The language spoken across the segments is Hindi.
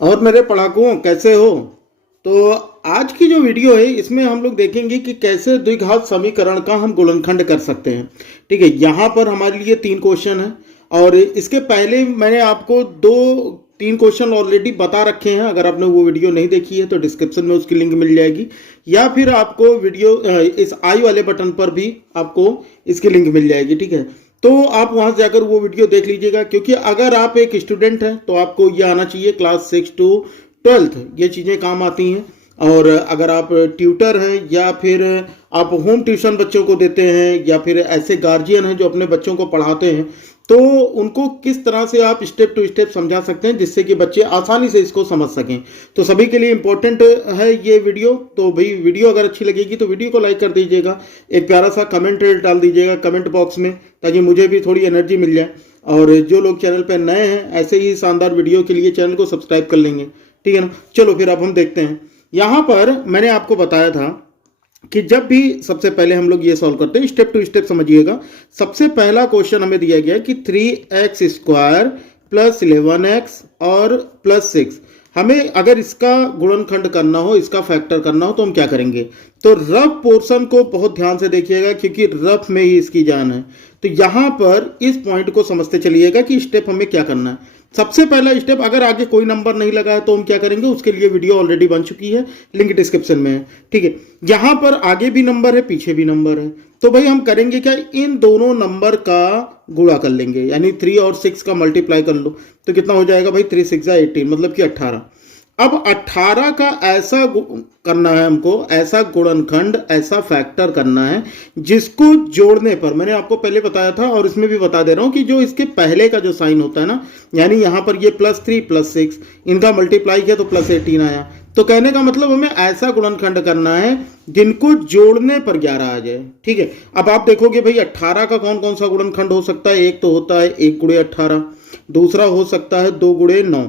और मेरे पढ़ाकुओं कैसे हो। तो आज की जो वीडियो है इसमें हम लोग देखेंगे कि कैसे द्विघात समीकरण का हम गुणनखंड कर सकते हैं। ठीक है, यहाँ पर हमारे लिए 3 क्वेश्चन है और इसके पहले मैंने आपको 3 क्वेश्चन ऑलरेडी बता रखे हैं। अगर आपने वो वीडियो नहीं देखी है तो डिस्क्रिप्शन में उसकी लिंक मिल जाएगी, या फिर आपको वीडियो इस आई वाले बटन पर भी आपको इसकी लिंक मिल जाएगी। ठीक है, तो आप वहां से जाकर वो वीडियो देख लीजिएगा, क्योंकि अगर आप एक स्टूडेंट हैं तो आपको ये आना चाहिए। क्लास 6 to 12 ये चीज़ें काम आती हैं। और अगर आप ट्यूटर हैं या फिर आप होम ट्यूशन बच्चों को देते हैं या फिर ऐसे गार्जियन हैं जो अपने बच्चों को पढ़ाते हैं, तो उनको किस तरह से आप स्टेप टू स्टेप समझा सकते हैं जिससे कि बच्चे आसानी से इसको समझ सकें। तो सभी के लिए इम्पोर्टेंट है ये वीडियो। तो भाई वीडियो अगर अच्छी लगेगी तो वीडियो को लाइक कर दीजिएगा, एक प्यारा सा कमेंट डाल दीजिएगा कमेंट बॉक्स में, ताकि मुझे भी थोड़ी एनर्जी मिल जाए। और जो लोग चैनल पर नए हैं ऐसे ही शानदार वीडियो के लिए चैनल को सब्सक्राइब कर लेंगे। ठीक है ना, चलो फिर अब हम देखते हैं। यहाँ पर मैंने आपको बताया था कि जब भी सबसे पहले हम लोग ये सॉल्व करते हैं, स्टेप टू स्टेप समझिएगा। सबसे पहला क्वेश्चन हमें दिया गया है कि 3x² प्लस 11x और प्लस 6, हमें अगर इसका गुणनखंड करना हो, इसका फैक्टर करना हो, तो हम क्या करेंगे। तो रफ पोर्शन को बहुत ध्यान से देखिएगा, क्योंकि रफ में ही इसकी जान है। तो यहाँ पर इस पॉइंट को समझते चलिएगा कि स्टेप हमें क्या करना है। सबसे पहला स्टेप, अगर आगे कोई नंबर नहीं लगा है तो हम क्या करेंगे, उसके लिए वीडियो ऑलरेडी बन चुकी है, लिंक डिस्क्रिप्शन में है। ठीक है, यहां पर आगे भी नंबर है पीछे भी नंबर है, तो भाई हम करेंगे क्या, इन दोनों नंबर का गुणा कर लेंगे, यानी 3 और 6 का मल्टीप्लाई कर लो तो कितना हो जाएगा भाई, 3 6 18, मतलब कि 18। अब 18 का ऐसा करना है हमको, ऐसा गुणनखंड, ऐसा फैक्टर करना है जिसको जोड़ने पर, मैंने आपको पहले बताया था और इसमें भी बता दे रहा हूं कि जो इसके पहले का जो साइन होता है ना, यानी यहां पर ये +3 + 6, इनका मल्टीप्लाई किया तो +18 आया। तो कहने का मतलब हमें ऐसा गुणनखंड करना है जिनको जोड़ने पर 11 आ जाए। ठीक है, अब आप देखोगे भाई 18 का कौन कौन सा गुणनखंड हो सकता है। एक तो होता है 1 × 18, दूसरा हो सकता है 2 × 9।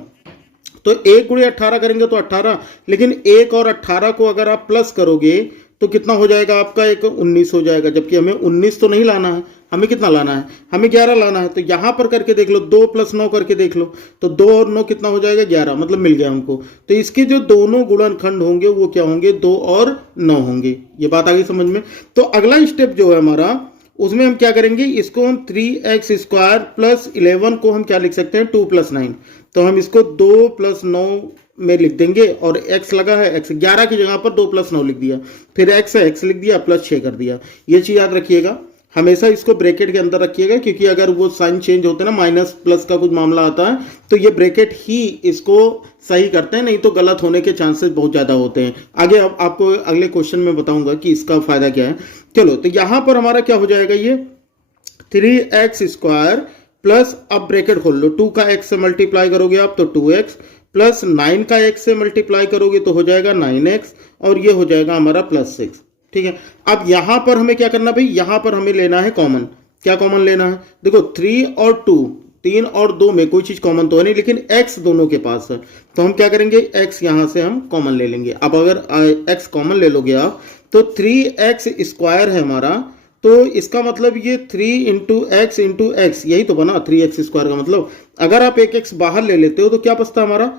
तो 1 × 18 करेंगे तो 18, लेकिन 1 और 18 को अगर आप प्लस करोगे तो कितना हो जाएगा आपका, एक 19 हो जाएगा। जबकि हमें 19 तो नहीं लाना है, हमें कितना लाना है, हमें 11 लाना है। तो यहां पर करके देख लो, 2 + 9 करके देख लो, तो 2 और 9 कितना हो जाएगा, 11, मतलब मिल गया हमको। तो इसके जो दोनों गुणनखंड होंगे वो क्या होंगे, 2 और 9 होंगे। ये बात आ गई समझ में। तो अगला स्टेप जो है हमारा, उसमें हम क्या करेंगे, इसको हम 3x² प्लस 11 को हम क्या लिख सकते हैं, 2 + 9। तो हम इसको 2 + 9 में लिख देंगे, और x लगा है, x 11 की जगह पर 2 + 9 लिख दिया, फिर x है, x लिख दिया, +6 कर दिया। ये चीज़ याद रखिएगा, हमेशा इसको ब्रैकेट के अंदर रखिएगा, क्योंकि अगर वो साइन चेंज होते हैं ना, माइनस प्लस का कुछ मामला आता है, तो ये ब्रैकेट ही इसको सही करते हैं, नहीं तो गलत होने के चांसेस बहुत ज़्यादा होते हैं। आगे अब आपको अगले क्वेश्चन में बताऊंगा कि इसका फायदा क्या है। चलो, तो यहाँ पर हमारा क्या हो जाएगा, ये 3x² प्लस, अब ब्रैकेट खोल लो, 2 का x से मल्टीप्लाई करोगे आप तो 2x, प्लस 9 का x से मल्टीप्लाई करोगे तो हो जाएगा 9x, और ये हो जाएगा हमारा +6। ठीक है, अब यहां पर हमें क्या करना भाई, यहां पर हमें लेना है कॉमन। क्या कॉमन लेना है, देखो 3 और 2, 3 और 2 में कोई चीज कॉमन तो है नहीं, लेकिन x दोनों के पास है, तो हम क्या करेंगे, x यहां से हम कॉमन ले लेंगे। अब अगर x कॉमन ले लोगे आप तो 3x² है हमारा, तो इसका मतलब ये 3 × x × x, यही तो बना 3x² का मतलब। अगर आप एक x बाहर ले लेते हो तो क्या बचता हमारा,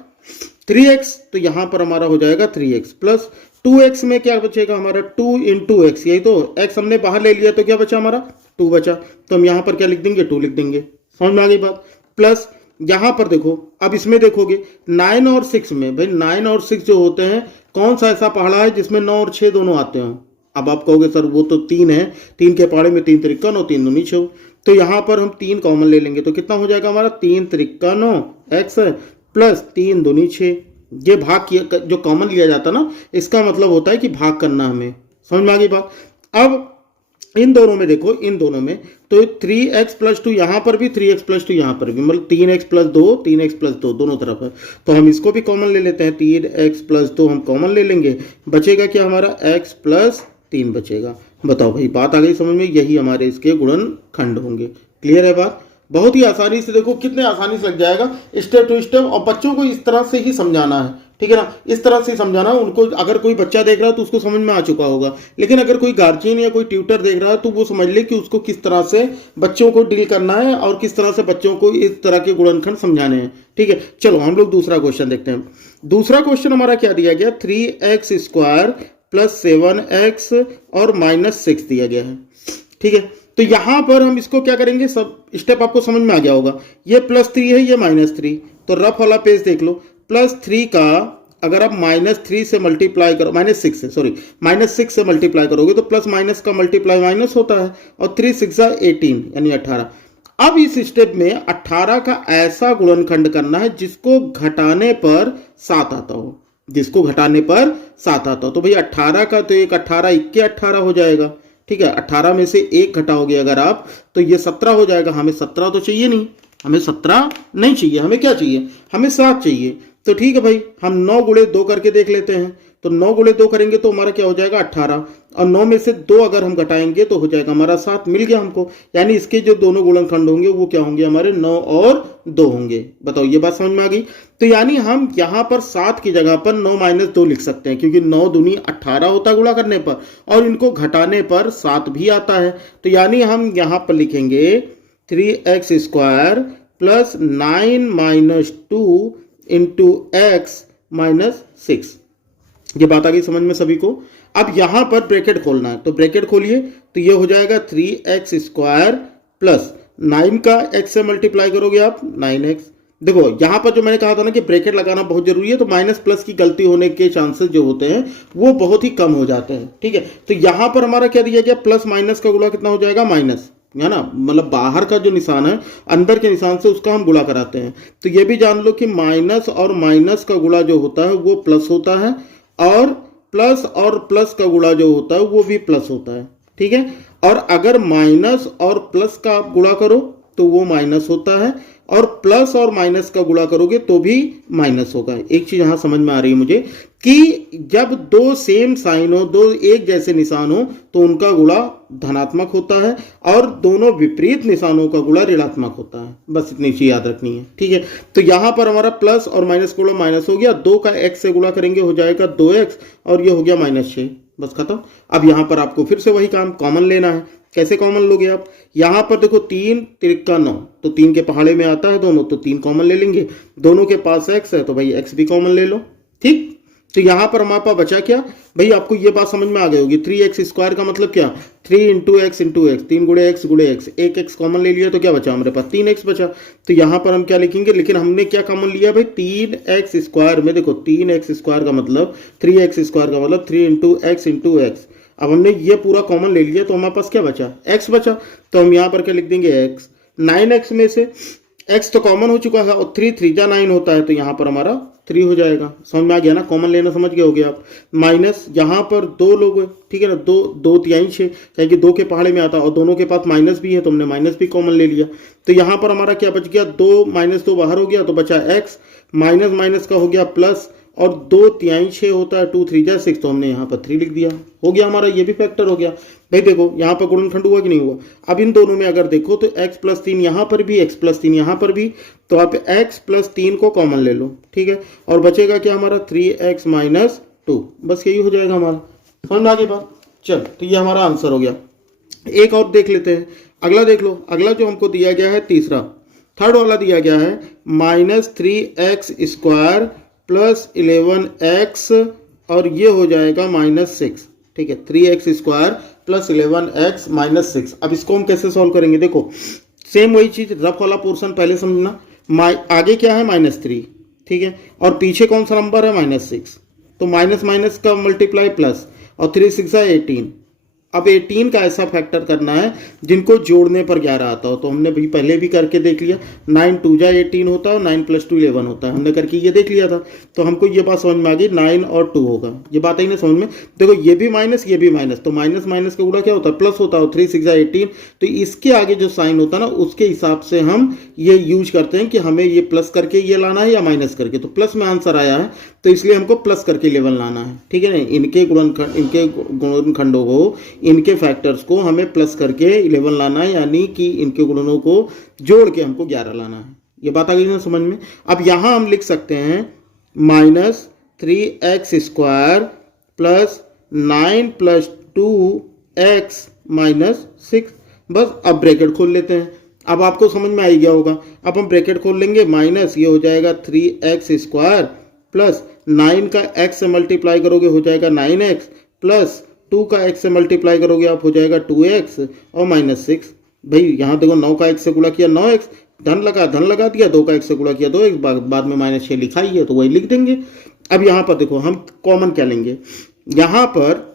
3x, तो यहां पर हमारा हो जाएगा 3x प्लस 2x में क्या बचेगा हमारा, 2 × x, यही तो x हमने बाहर ले लिया तो क्या बचा हमारा, 2 बचा, तो हम यहां पर क्या लिख देंगे, 2 लिख देंगे। समझ में आ गई बात। प्लस यहां पर देखो, अब इसमें देखोगे 9 और 6 में, भाई 9 और 6 जो होते हैं, कौन सा ऐसा पहाड़ा है जिसमें 9 और 6 दोनों आते हो। अब आप कहोगे सर वो तो 3 है, 3 के पहाड़े में 3 × 3 और 3 दूनी 6, तो यहां पर हम 3 कॉमन ले लेंगे तो कितना हो जाएगा हमारा, 3 × 3 x प्लस 3 दूनी 6। ये भाग किया जो कॉमन लिया जाता ना, इसका मतलब होता है कि भाग करना हमें। समझ में आ गई बात। अब इन दोनों में देखो, इन दोनों में तो 3x + 2 यहां पर भी, 3x + 2 यहां पर भी, मतलब 3x + 2, 3x + 2 दोनों तरफ है। तो हम इसको भी कॉमन ले लेते हैं, 3x + 2 हम कॉमन ले लेंगे, बचेगा क्या हमारा, x + 3 बचेगा। बताओ भाई, बात आ गई समझ में। यही हमारे इसके गुणनखंड होंगे। क्लियर है बात। बहुत ही आसानी से, देखो कितने आसानी से लग जाएगा, स्टेप टू स्टेप, और बच्चों को इस तरह से ही समझाना है। ठीक है ना। इस तरह से समझाना उनको, अगर कोई बच्चा देख रहा है तो उसको समझ में आ चुका होगा, लेकिन अगर कोई गार्जियन या कोई ट्यूटर देख रहा है तो वो समझ ले कि उसको किस तरह से बच्चों को डील करना है और किस तरह से बच्चों को इस तरह के गुणनखंड समझाने हैं। ठीक है, चलो हम लोग दूसरा क्वेश्चन देखते हैं। दूसरा क्वेश्चन हमारा क्या दिया गया, 3x² + 7x और -6 दिया गया है। ठीक है, तो यहां पर हम इसको क्या करेंगे, सब स्टेप आपको समझ में आ गया होगा। ये +3 है, ये -3, तो रफ वाला पेज देख लो। +3 का अगर आप -3 से मल्टीप्लाई करो, -6 से, सॉरी -6 से मल्टीप्लाई करोगे तो प्लस माइनस का मल्टीप्लाई माइनस होता है, और 3 6 18 यानी 18। अब इस स्टेप में 18 का ऐसा गुणनखंड करना है जिसको घटाने पर 7 आता हो, जिसको घटाने पर 7 आता हो। तो भाई 18 का तो एक 18 इक्के 18 हो जाएगा। ठीक है, 18 में से एक घटाओगे अगर आप तो ये 17 हो जाएगा। हमें 17 तो चाहिए नहीं, हमें 17 नहीं चाहिए, हमें क्या चाहिए, हमें 7 चाहिए। तो ठीक है भाई, हम 9 गुणे 2 करके देख लेते हैं। तो 9 गुणे 2 करेंगे तो हमारा क्या हो जाएगा, 18, और 9 में से 2 अगर हम घटाएंगे तो हो जाएगा हमारा 7, मिल गया हमको। यानी इसके जो दोनों गुणनखंड होंगे वो क्या होंगे, हमारे 9 और 2 होंगे। बताओ, ये बात समझ में आ गई। तो यानी हम यहाँ पर 7 की जगह पर 9 - 2 लिख सकते हैं, क्योंकि 9 दूनी 18 होता है गुणा करने पर, और इनको घटाने पर 7 भी आता है। तो यानी हम यहाँ पर लिखेंगे 3x² + 9 - 2 × x - 6। ये बात आ गई समझ में सभी को। अब यहां पर ब्रैकेट खोलना है, तो ब्रैकेट खोलिए, तो ये हो जाएगा 3x² + 9 का x से मल्टीप्लाई करोगे आप 9x। देखो यहां पर जो मैंने कहा था ना कि ब्रैकेट लगाना बहुत जरूरी है, तो माइनस प्लस की गलती होने के चांसेस जो होते हैं वो बहुत ही कम हो जाते हैं। ठीक है, तो यहां पर हमारा क्या दिया गया, प्लस माइनस का गुणा कितना हो जाएगा, माइनस, है ना, मतलब बाहर का जो निशान है अंदर के निशान से उसका हम गुणा कराते हैं। तो ये भी जान लो कि माइनस और माइनस का गुणा जो होता है वो प्लस होता है, और प्लस का गुणा जो होता है वो भी प्लस होता है। ठीक है, और अगर माइनस और प्लस का आप गुणा करो तो वो माइनस होता है, और प्लस और माइनस का गुणा करोगे तो भी माइनस होगा। एक चीज यहां समझ में आ रही है मुझे कि जब दो सेम साइन हो, दो एक जैसे निशान हो, तो उनका गुणा धनात्मक होता है, और दोनों विपरीत निशानों का गुणा ऋणात्मक होता है। बस इतनी चीज याद रखनी है। ठीक है, तो यहां पर हमारा प्लस और माइनस का गुणा माइनस हो गया, 2 का x से गुणा करेंगे हो जाएगा 2x, और ये हो गया -6। बस खत्म। अब यहां पर आपको फिर से वही काम, कॉमन लेना है। कैसे कॉमन लोगे आप, यहां पर देखो 3 × 9, तो 3 के पहाड़े में आता है दोनों, तो 3 कॉमन ले लेंगे। दोनों के पास x है तो भाई x भी कॉमन ले लो। ठीक, तो यहां पर हमारे पास बचा क्या भाई, आपको ये बात समझ में आ गई होगी। 3x² का मतलब क्या, 3 × x × x, 3 × x × x, एक x कॉमन ले लिया तो क्या बचा हमारे पास, 3x बचा। तो यहां पर हम क्या लिखेंगे, लेकिन हमने क्या कॉमन लिया भाई, 3x² में देखो 3x² का मतलब 3x² का मतलब 3 × x × x। अब हमने ये पूरा कॉमन ले लिया तो हमारे पास क्या बचा, x बचा। तो हम यहाँ पर क्या लिख देंगे, x। 9x में से x तो कॉमन हो चुका है, और 3 3 9 होता है, तो यहाँ पर हमारा 3 हो जाएगा। समझ में आ गया ना, कॉमन लेना समझ गए होगे आप। माइनस यहाँ पर 2 लोग, ठीक है ना, 2 3 6, क्योंकि 2 के पहाड़े में आता, और दोनों के पास माइनस भी है तो हमने माइनस भी कॉमन ले लिया। तो यहाँ पर हमारा क्या बच गया, 2 - 2 बाहर हो गया तो बचा x, माइनस माइनस का हो गया प्लस, और 2 3 6 होता है, 2 3 6, तो हमने यहाँ पर 3 लिख दिया, हो गया हमारा, ये भी फैक्टर हो गया। भाई देखो यहाँ पर गुणनखंड हुआ कि नहीं हुआ। अब इन दोनों में अगर देखो तो x + 3 यहाँ पर भी, x + 3 यहाँ पर भी, तो आप x + 3 को कॉमन ले लो। ठीक है, और बचेगा क्या हमारा, 3x - 2, बस यही हो जाएगा हमारा। समझ में आ गई बात। चल, तो ये हमारा आंसर हो गया। एक और देख लेते हैं, अगला देख लो। अगला जो हमको दिया गया है तीसरा, थर्ड वाला दिया गया है -3x² + 11x, और ये हो जाएगा -6। ठीक है, 3x² + 11x - 6। अब इसको हम कैसे सॉल्व करेंगे, देखो सेम वही चीज, रफ वाला पोर्शन पहले समझना। आगे क्या है, -3, ठीक है, और पीछे कौन सा नंबर है, -6, तो माइनस माइनस का मल्टीप्लाई प्लस, और 3 6 18। अब 18 का ऐसा फैक्टर करना है जिनको जोड़ने पर 11 आता हो, तो हमने भी पहले भी करके देख लिया। 9 2 जा 18 होता है, और 9 + 2 11 होता है, हमने करके ये देख लिया था। तो हमको ये बात समझ में आ गई, 9 और 2 होगा। ये बात आई ना समझ में। देखो ये भी माइनस, ये भी माइनस, तो माइनस माइनस का गुणा क्या होता है, प्लस होता है। 3 6 जा 18, तो इसके आगे जो साइन होता है ना, उसके हिसाब से हम ये यूज करते हैं कि हमें ये प्लस करके ये लाना है या माइनस करके। तो प्लस में आंसर आया है, तो इसलिए हमको प्लस करके 11 लाना है। ठीक है ना, इनके गुणनखंडों को, इनके फैक्टर्स को हमें प्लस करके 11 लाना है, यानी कि इनके गुणनों को जोड़ के हमको 11 लाना है। ये बात आ गई ना समझ में। अब यहां हम लिख सकते हैं 3x² plus 9 plus 2x minus 6। बस अब ब्रैकेट खोल लेते हैं। अब आपको समझ में आ ही गया होगा। अब हम ब्रैकेट खोल लेंगे, माइनस ये हो जाएगा 3x² प्लस 9 का x से मल्टीप्लाई करोगे हो जाएगा 9x प्लस 2 का x से मल्टीप्लाई करोगे आप हो जाएगा 2x और माइनस 6। भाई यहाँ देखो 9 का x से गुणा किया 9x, धन लगा दिया, 2 का x से गुणा किया 2x, बाद में माइनस 6 लिखा ही है तो वही लिख देंगे। अब यहाँ पर देखो हम कॉमन क्या लेंगे, यहाँ पर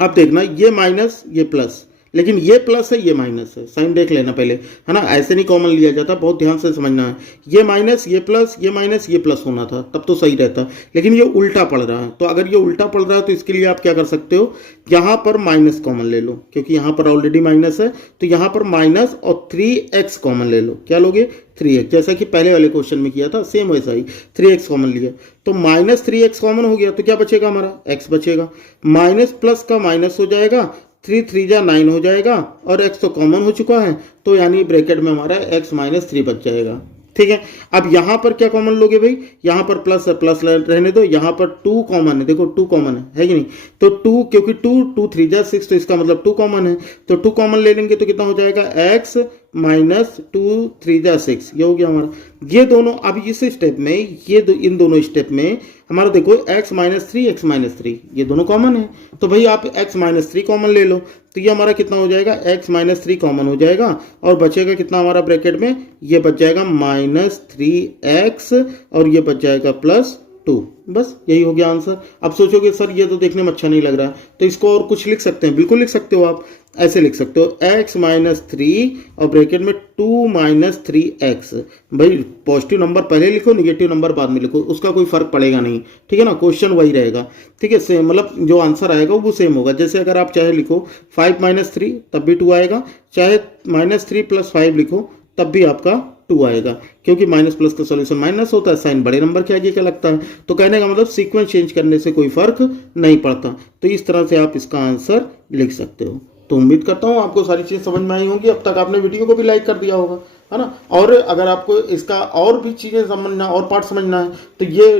अब देखना ये माइनस ये प्लस, लेकिन ये प्लस है ये माइनस है, साइन देख लेना पहले, है ना, ऐसे नहीं कॉमन लिया जाता, बहुत ध्यान से समझना है। ये माइनस ये प्लस, ये माइनस ये प्लस होना था तब तो सही रहता, लेकिन ये उल्टा पड़ रहा है। तो अगर ये उल्टा पड़ रहा है तो इसके लिए आप क्या कर सकते हो, यहाँ पर माइनस कॉमन ले लो, क्योंकि यहाँ पर ऑलरेडी माइनस है, तो यहाँ पर माइनस और 3x कॉमन ले लो। क्या लोगे, 3x, जैसा कि पहले वाले क्वेश्चन में किया था सेम वैसा ही 3x कॉमन लिया, तो माइनस 3x कॉमन हो गया, तो क्या बचेगा हमारा x बचेगा, माइनस प्लस का माइनस हो जाएगा, 3 3 जा 9 हो जाएगा और x तो कॉमन हो चुका है, तो यानी ब्रैकेट में हमारा x माइनस 3 बच जाएगा। ठीक है, अब यहाँ पर क्या कॉमन लोगे भाई, यहाँ पर प्लस है, प्लस रहने दो, यहाँ पर 2 कॉमन है, देखो 2 कॉमन है कि नहीं, तो 2 क्योंकि 2 3 जा 6 तो इसका मतलब 2 कॉमन है, तो 2 कॉमन ले लेंगे तो कितना हो जाएगा x माइनस 2 3 जा 6, ये हो गया हमारा। ये दोनों अब इस स्टेप में इन दोनों स्टेप में हमारा देखो x माइनस 3 ये दोनों कॉमन है, तो भाई आप x माइनस 3 कॉमन ले लो, तो ये हमारा कितना हो जाएगा, x माइनस 3 कॉमन हो जाएगा और बचेगा कितना हमारा ब्रैकेट में, ये बच जाएगा माइनस 3x और ये बच जाएगा प्लस 2। बस यही हो गया आंसर। अब सोचोगे सर ये तो देखने में अच्छा नहीं लग रहा, तो इसको और कुछ लिख सकते हैं, बिल्कुल लिख सकते हो आप, ऐसे लिख सकते हो x माइनस 3 और ब्रैकेट में 2 माइनस 3x। भाई पॉजिटिव नंबर पहले लिखो, निगेटिव नंबर बाद में लिखो, उसका कोई फर्क पड़ेगा नहीं, ठीक है ना, क्वेश्चन वही रहेगा। ठीक है, सेम मतलब जो आंसर आएगा वो सेम होगा। जैसे अगर आप चाहे लिखो 5 माइनस 3 तब भी 2 आएगा, चाहे माइनस 3 प्लस 5 लिखो तब भी आपका 2 आएगा, क्योंकि माइनस प्लस का सॉल्यूशन माइनस होता है, साइन बड़े नंबर के आगे क्या लगता है। तो कहने का मतलब सीक्वेंस चेंज करने से कोई फर्क नहीं पड़ता, तो इस तरह से आप इसका आंसर लिख सकते हो। तो उम्मीद करता हूँ आपको सारी चीज़ समझ में आई होंगी। अब तक आपने वीडियो को भी लाइक कर दिया होगा, है ना, और अगर आपको इसका और भी चीज़ें समझना और पार्ट समझना है तो ये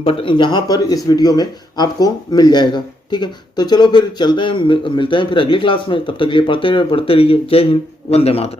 बट यहाँ पर इस वीडियो में आपको मिल जाएगा। ठीक है, तो चलो फिर चलते हैं, मिलते हैं फिर अगली क्लास में, तब तक के लिए पढ़ते रहिए। जय हिंद, वंदे मातरम।